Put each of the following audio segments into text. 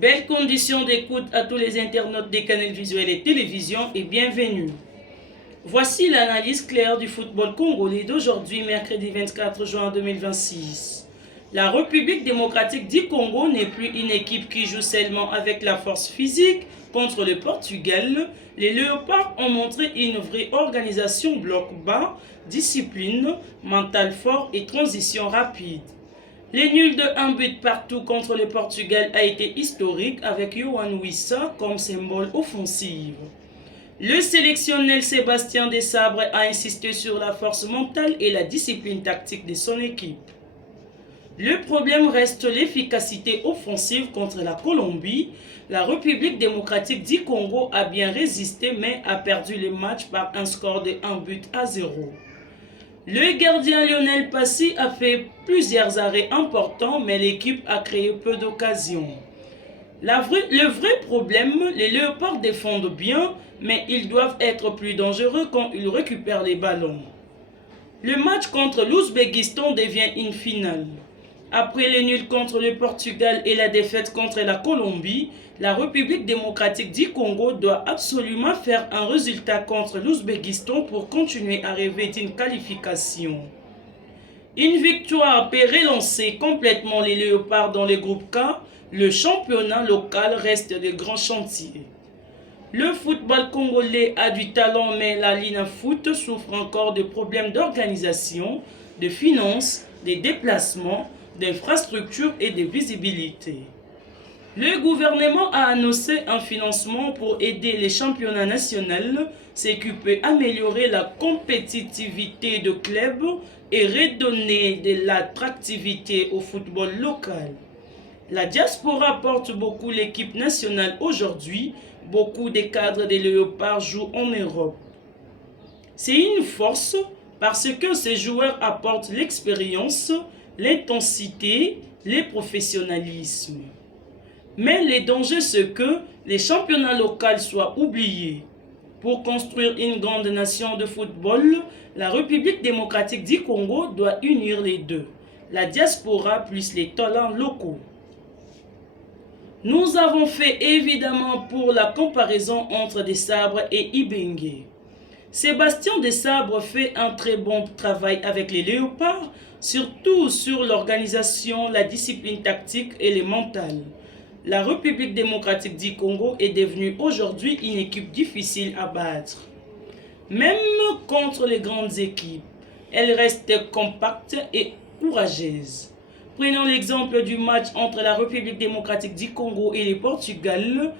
Belles conditions d'écoute à tous les internautes des canaux visuels et télévision et bienvenue. Voici l'analyse claire du football congolais d'aujourd'hui, mercredi 24 juin 2026. La République démocratique du Congo n'est plus une équipe qui joue seulement avec la force physique contre le Portugal. Les Léopards ont montré une vraie organisation bloc bas, discipline, mental fort et transition rapide. Les nuls de 1 but partout contre le Portugal a été historique avec Yohan Wissa comme symbole offensif. Le sélectionneur Sébastien Desabre a insisté sur la force mentale et la discipline tactique de son équipe. Le problème reste l'efficacité offensive contre la Colombie. La République démocratique du Congo a bien résisté mais a perdu le match par un score de 1-0. Le gardien Lionel Passy a fait plusieurs arrêts importants mais l'équipe a créé peu d'occasions. Le vrai problème, les Léopards défendent bien mais ils doivent être plus dangereux quand ils récupèrent les ballons. Le match contre l'Ouzbékistan devient une finale. Après les nuls contre le Portugal et la défaite contre la Colombie, la République démocratique du Congo doit absolument faire un résultat contre l'Ouzbékistan pour continuer à rêver d'une qualification. Une victoire peut relancer complètement les Léopards dans le groupe K. Le championnat local reste de grands chantiers. Le football congolais a du talent mais la Ligue Foot souffre encore de problèmes d'organisation, de finances, de déplacements, d'infrastructures et de visibilité. Le gouvernement a annoncé un financement pour aider les championnats nationaux, ce qui peut améliorer la compétitivité de clubs et redonner de l'attractivité au football local. La diaspora porte beaucoup l'équipe nationale aujourd'hui. Beaucoup des cadres des Léopards jouent en Europe. C'est une force parce que ces joueurs apportent l'expérience, l'intensité, le professionnalisme. Mais le danger, c'est que les championnats locaux soient oubliés. Pour construire une grande nation de football, la République démocratique du Congo doit unir les deux, la diaspora plus les talents locaux. Nous avons fait évidemment pour la comparaison entre Desabre et Ibenge. Sébastien Desabre fait un très bon travail avec les Léopards, surtout sur l'organisation, la discipline tactique et le mental. La République démocratique du Congo est devenue aujourd'hui une équipe difficile à battre. Même contre les grandes équipes, elle reste compacte et courageuse. Prenons l'exemple du match entre la République démocratique du Congo et le Portugal,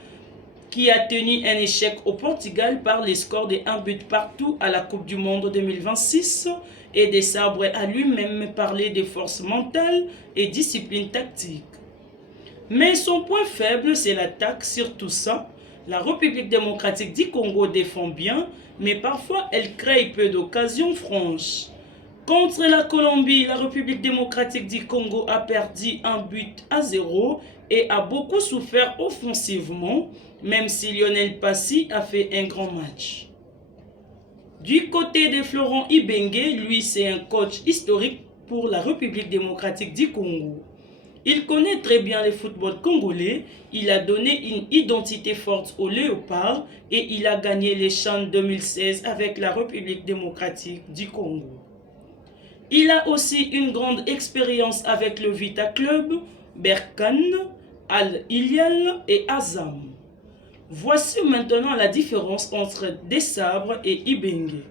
qui a tenu un échec au Portugal par les scores de 1 but partout à la Coupe du Monde 2026, et Desabre a lui-même parlé de force mentale et discipline tactique. Mais son point faible, c'est l'attaque, surtout ça. La République démocratique du Congo défend bien, mais parfois elle crée peu d'occasions franches. Contre la Colombie, la République démocratique du Congo a perdu 1-0 et a beaucoup souffert offensivement, même si Lionel Passy a fait un grand match. Du côté de Florent Ibenge, lui c'est un coach historique pour la République démocratique du Congo. Il connaît très bien le football congolais, il a donné une identité forte aux Léopards et il a gagné les CHAN 2016 avec la République démocratique du Congo. Il a aussi une grande expérience avec le Vita Club, Berkane, Al Hilal et Azam. Voici maintenant la différence entre Desabre et Ibenge.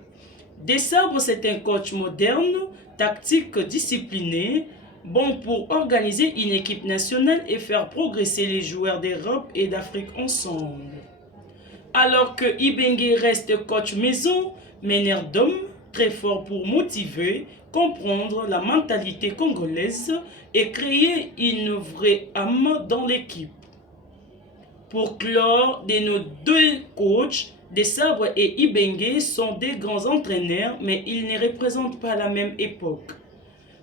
Desabre, c'est un coach moderne, tactique discipliné, bon pour organiser une équipe nationale et faire progresser les joueurs d'Europe et d'Afrique ensemble. Alors que Ibenge reste coach maison, meneur d'hommes, très fort pour motiver, comprendre la mentalité congolaise et créer une vraie âme dans l'équipe. Pour clore, de nos deux coachs, Desabre et Ibenge sont des grands entraîneurs, mais ils ne représentent pas la même époque.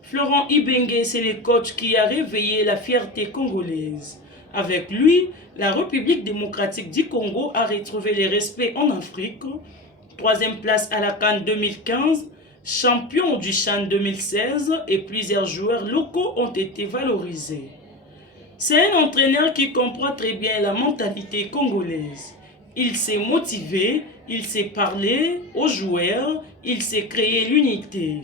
Florent Ibenge, c'est le coach qui a réveillé la fierté congolaise. Avec lui, la République démocratique du Congo a retrouvé le respect en Afrique. 3e place à la CAN 2015, champion du CHAN 2016 et plusieurs joueurs locaux ont été valorisés. C'est un entraîneur qui comprend très bien la mentalité congolaise. Il sait motiver, il sait parler aux joueurs, il sait créer l'unité.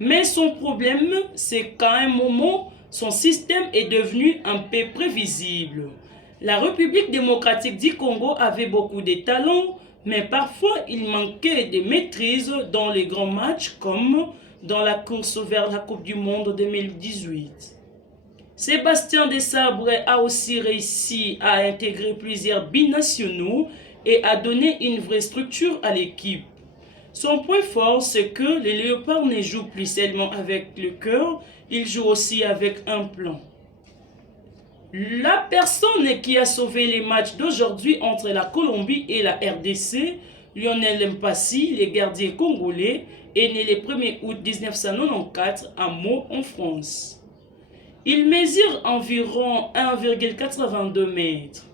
Mais son problème, c'est qu'à un moment, son système est devenu un peu prévisible. La République démocratique du Congo avait beaucoup de talents, mais parfois il manquait de maîtrise dans les grands matchs comme dans la course vers la Coupe du Monde 2018. Sébastien Desabre a aussi réussi à intégrer plusieurs binationaux et à donner une vraie structure à l'équipe. Son point fort, c'est que les léopards ne jouent plus seulement avec le cœur, ils jouent aussi avec un plan. La personne qui a sauvé les matchs d'aujourd'hui entre la Colombie et la RDC, Lionel Mpassi, le gardien congolais, est né le 1er août 1994 à Meaux en France. Il mesure environ 1,82 mètres.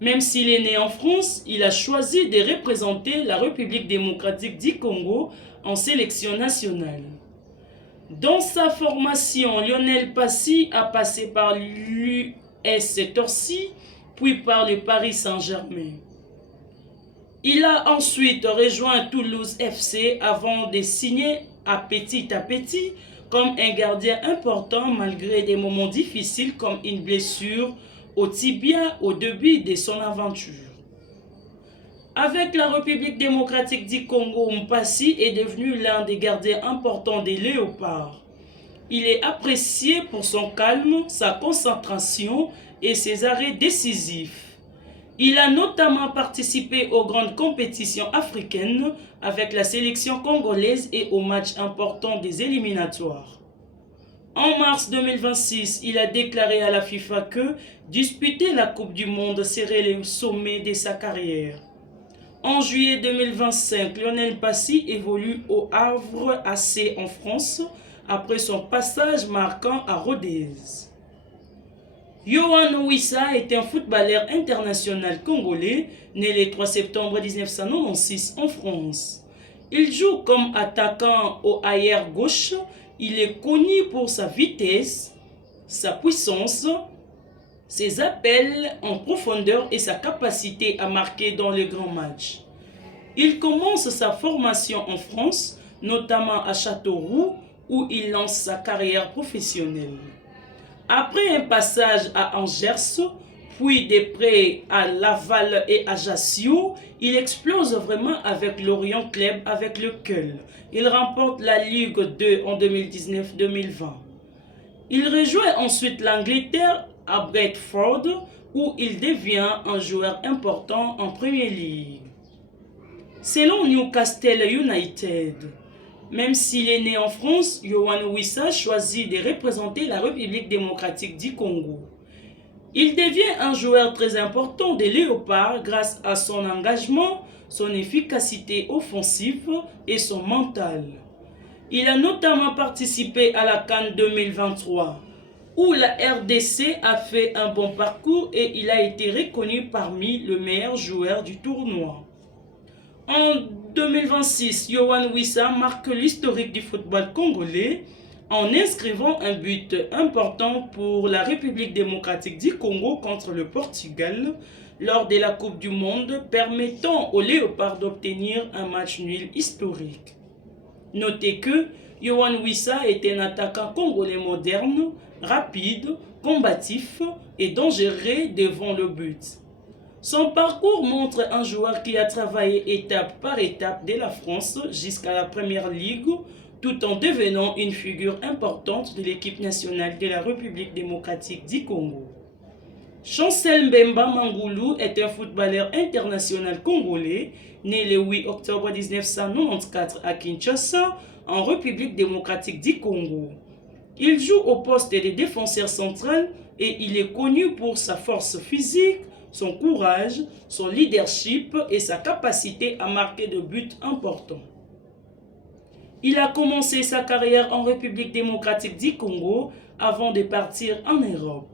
Même s'il est né en France, il a choisi de représenter la République démocratique du Congo en sélection nationale. Dans sa formation, Lionel Mpassi a passé par l'US Torcy, puis par le Paris Saint-Germain. Il a ensuite rejoint Toulouse FC avant de signer à petit comme un gardien important malgré des moments difficiles comme une blessure au tibia au début de son aventure. Avec la République démocratique du Congo, Mpassi est devenu l'un des gardiens importants des Léopards. Il est apprécié pour son calme, sa concentration et ses arrêts décisifs. Il a notamment participé aux grandes compétitions africaines avec la sélection congolaise et aux matchs importants des éliminatoires. En mars 2026, il a déclaré à la FIFA que disputer la Coupe du Monde serait le sommet de sa carrière. En juillet 2025, Lionel Mpassi évolue au Havre AC en France après son passage marquant à Rodez. Yohan Wissa est un footballeur international congolais né le 3 septembre 1996 en France. Il joue comme attaquant au arrière gauche. Il est connu pour sa vitesse, sa puissance, ses appels en profondeur et sa capacité à marquer dans les grands matchs. Il commence sa formation en France, notamment à Châteauroux, où il lance sa carrière professionnelle. Après un passage à Angers, puis de près à Laval et Ajaccio, il explose vraiment avec l'Orient Club avec lequel il remporte la Ligue 2 en 2019-2020. Il rejoint ensuite l'Angleterre à Bradford où il devient un joueur important en Premier League. Selon Newcastle United, même s'il est né en France, Yohan Wissa choisit de représenter la République démocratique du Congo. Il devient un joueur très important des Léopards grâce à son engagement, son efficacité offensive et son mental. Il a notamment participé à la CAN 2023, où la RDC a fait un bon parcours et il a été reconnu parmi les meilleurs joueurs du tournoi. En 2026, Yohan Wissa marque l'historique du football congolais en inscrivant un but important pour la République démocratique du Congo contre le Portugal lors de la Coupe du Monde, permettant aux Léopards d'obtenir un match nul historique. Notez que Yohan Wissa est un attaquant congolais moderne, rapide, combatif et dangereux devant le but. Son parcours montre un joueur qui a travaillé étape par étape de la France jusqu'à la Première Ligue, tout en devenant une figure importante de l'équipe nationale de la République démocratique du Congo. Chancel Mbemba Mangulu est un footballeur international congolais, né le 8 octobre 1994 à Kinshasa, en République démocratique du Congo. Il joue au poste de défenseur central et il est connu pour sa force physique, son courage, son leadership et sa capacité à marquer de buts importants. Il a commencé sa carrière en République démocratique du Congo avant de partir en Europe.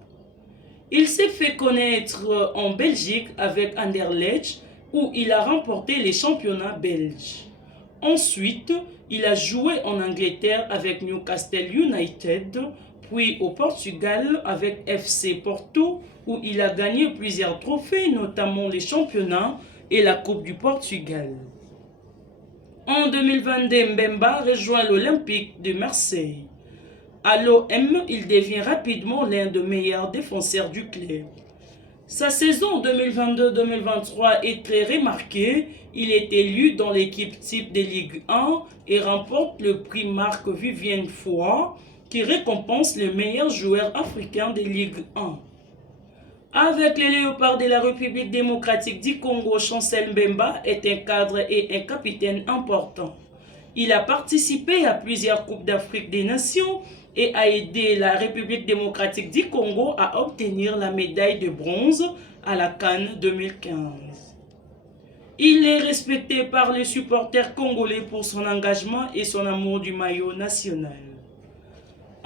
Il s'est fait connaître en Belgique avec Anderlecht où il a remporté les championnats belges. Ensuite, il a joué en Angleterre avec Newcastle United, puis au Portugal avec FC Porto où il a gagné plusieurs trophées, notamment les championnats et la Coupe du Portugal. En 2022, Mbemba rejoint l'Olympique de Marseille. À l'OM, il devient rapidement l'un des meilleurs défenseurs du club. Sa saison 2022-2023 est très remarquée. Il est élu dans l'équipe type de Ligue 1 et remporte le prix Marc-Vivien Foy qui récompense le meilleur joueur africain de Ligue 1. Avec les Léopards de la République démocratique du Congo, Chancel Mbemba est un cadre et un capitaine important. Il a participé à plusieurs Coupes d'Afrique des Nations et a aidé la République démocratique du Congo à obtenir la médaille de bronze à la CAN 2015. Il est respecté par les supporters congolais pour son engagement et son amour du maillot national.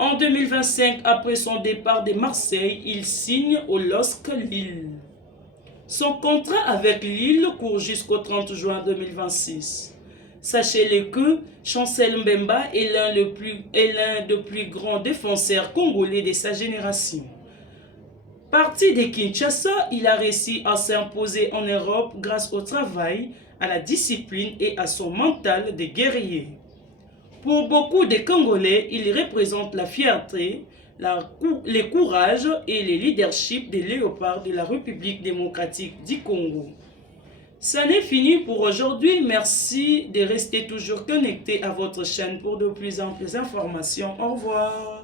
En 2025, après son départ de Marseille, il signe au LOSC Lille. Son contrat avec Lille court jusqu'au 30 juin 2026. Sachez-le que Chancel Mbemba est l'un des plus grands défenseurs congolais de sa génération. Parti de Kinshasa, il a réussi à s'imposer en Europe grâce au travail, à la discipline et à son mental de guerrier. Pour beaucoup de Congolais, il représente la fierté, le courage et le leadership des léopards de la République démocratique du Congo. Ça n'est fini pour aujourd'hui. Merci de rester toujours connecté à votre chaîne pour de plus amples informations. Au revoir.